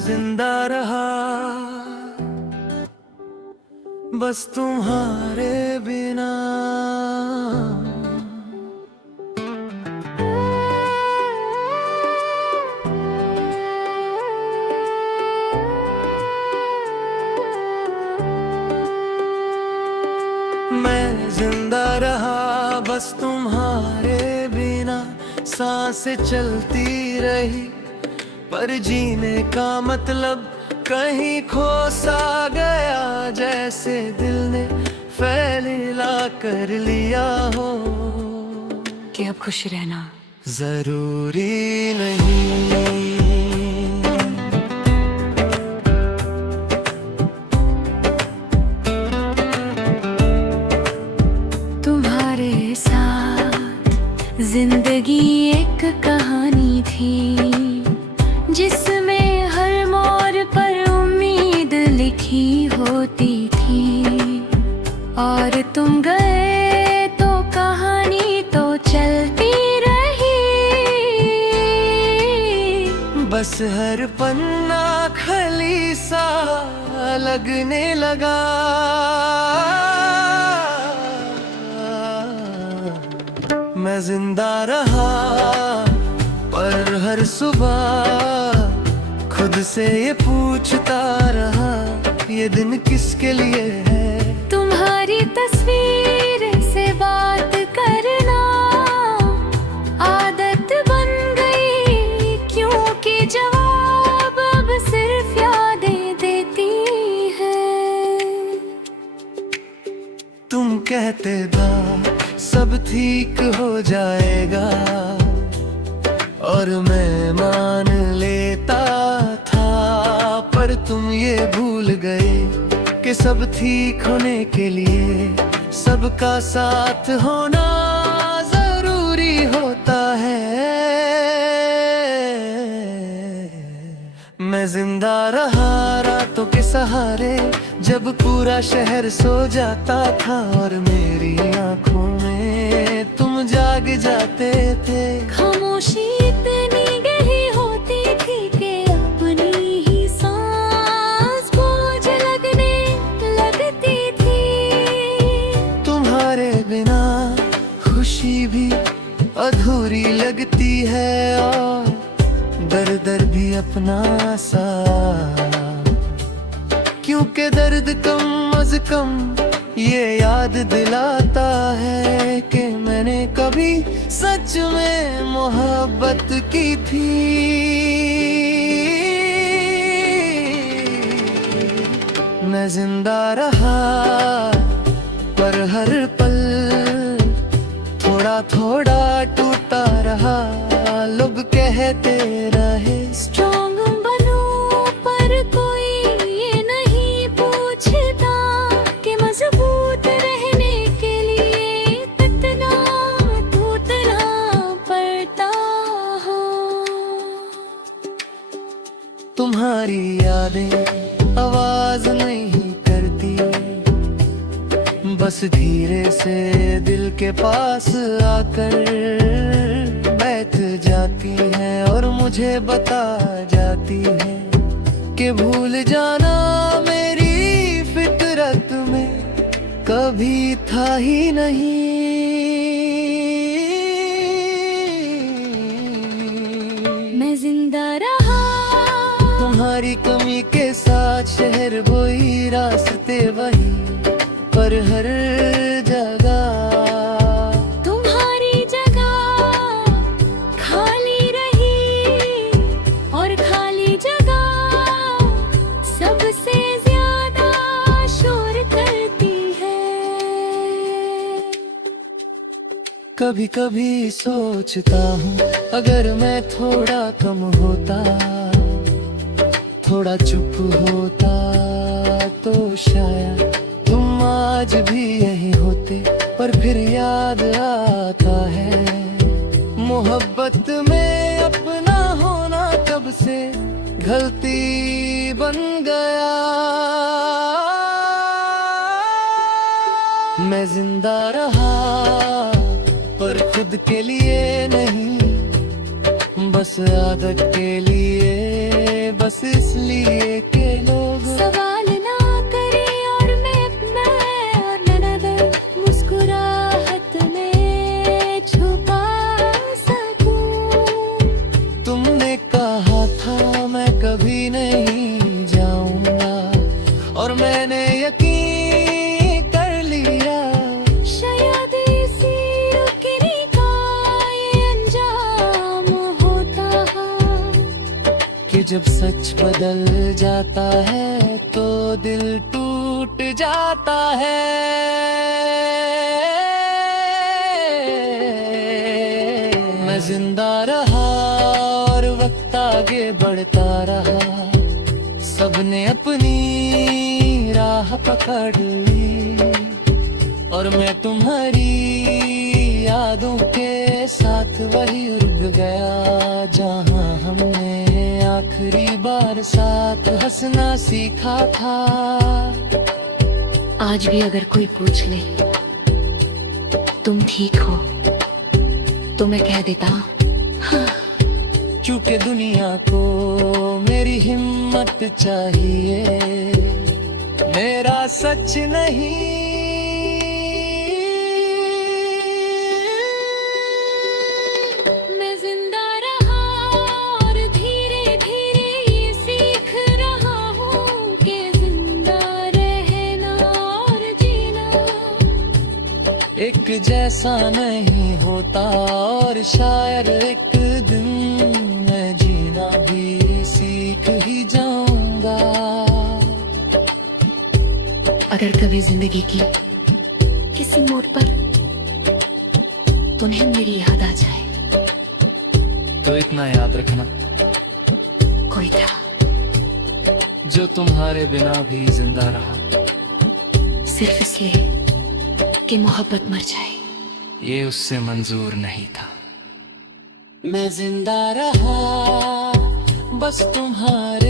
जिंदा रहा बस तुम्हारे बिना। मैं जिंदा रहा बस तुम्हारे बिना। सांसें चलती रही पर जीने का मतलब कहीं खो सा गया। जैसे दिल ने फैसला कर लिया हो कि अब खुश रहना जरूरी नहीं। तुम्हारे साथ जिंदगी एक कहानी थी जिसमें हर मोड़ पर उम्मीद लिखी होती थी। और तुम गए तो कहानी तो चलती रही। बस हर पन्ना खली सा लगने लगा। मैं जिंदा रहा पर हर सुबह खुद से ये पूछता रहा ये दिन किसके लिए है। तुम्हारी तस्वीर से बात करना आदत बन गई क्योंकि जवाब अब सिर्फ यादें देती है। तुम कहते था सब ठीक हो जाएगा और मैं मान लेता था। पर तुम ये भूल गए कि सब ठीक होने के लिए सबका साथ होना जरूरी होता है। मैं जिंदा रहा रातों के सहारे जब पूरा शहर सो जाता था और मेरी आंखों में तुम जाग जाते थे। खामोशी इतनी गहरी होती थी कि अपनी ही सांस बोझ लगने लगती थी। तुम्हारे बिना खुशी भी अधूरी लगती है और दर्द भी अपना सा। क्योंकि दर्द कम अज कम ये याद दिलाता है कि मैंने कभी सच में मोहब्बत की थी। मैं जिंदा रहा पर हर पल थोड़ा थोड़ा टूटा रहा। लोग कहते रहे स्ट्रॉन्ग बनो पर कोई ये नहीं पूछता कि मजबूत रहने के लिए कितना टूटना पड़ता हो। तुम्हारी यादें आवाज नहीं करती बस धीरे से दिल के पास आकर बैठ जाती है और मुझे बता जाती है कि भूल जाना मेरी फितरत में कभी था ही नहीं। मैं जिंदा रहा तुम्हारी कमी के साथ शहर वही रास्ते वही पर हर जगह तुम्हारी जगह खाली रही। और खाली जगह सबसे ज्यादा शोर करती है। कभी कभी सोचता हूँ अगर मैं थोड़ा कम होता थोड़ा चुप होता तो शायद तुम आज भी यही होते। पर फिर याद आता है मोहब्बत में अपना होना कब से गलती बन गया। मैं जिंदा रहा पर खुद के लिए नहीं बस आदत के लिए बस इसलिए लिए के लोग सवाल ना करे और मैं और ननद मुस्कुराहट में छुपा सकूं। तुमने कहा था मैं कभी नहीं जाऊंगा और मैंने यकीन कर लिया। शायद इसी रुकने का ये अंजाम होता है कि जब सच बदल जाता है तो दिल टूट जाता है। मैं जिंदा रहा और वक्त आगे बढ़ता रहा, सबने अपनी राह पकड़ ली और मैं तुम्हारी यादों के साथ वही रुक गया जहां हमने आखिरी बार साथ हंसना सीखा था। आज भी अगर कोई पूछ ले तुम ठीक हो तो मैं कह देता हाँ। चूंकि दुनिया को मेरी हिम्मत चाहिए, मेरा सच नहीं। मैं जिंदा रहा और धीरे धीरे ये सीख रहा हूँ कि जिंदा रहना और जीना एक जैसा नहीं होता और शायद एक दिन मैं जीना भी सीख ही जाऊंगा। अगर कभी जिंदगी की किसी मोड़ पर तुम्हें मेरी याद आ जाए तो इतना याद रखना, कोई था जो तुम्हारे बिना भी जिंदा रहा, सिर्फ इसलिए कि मोहब्बत मर जाए ये उससे मंजूर नहीं था। मैं जिंदा रहा बस तुम्हारे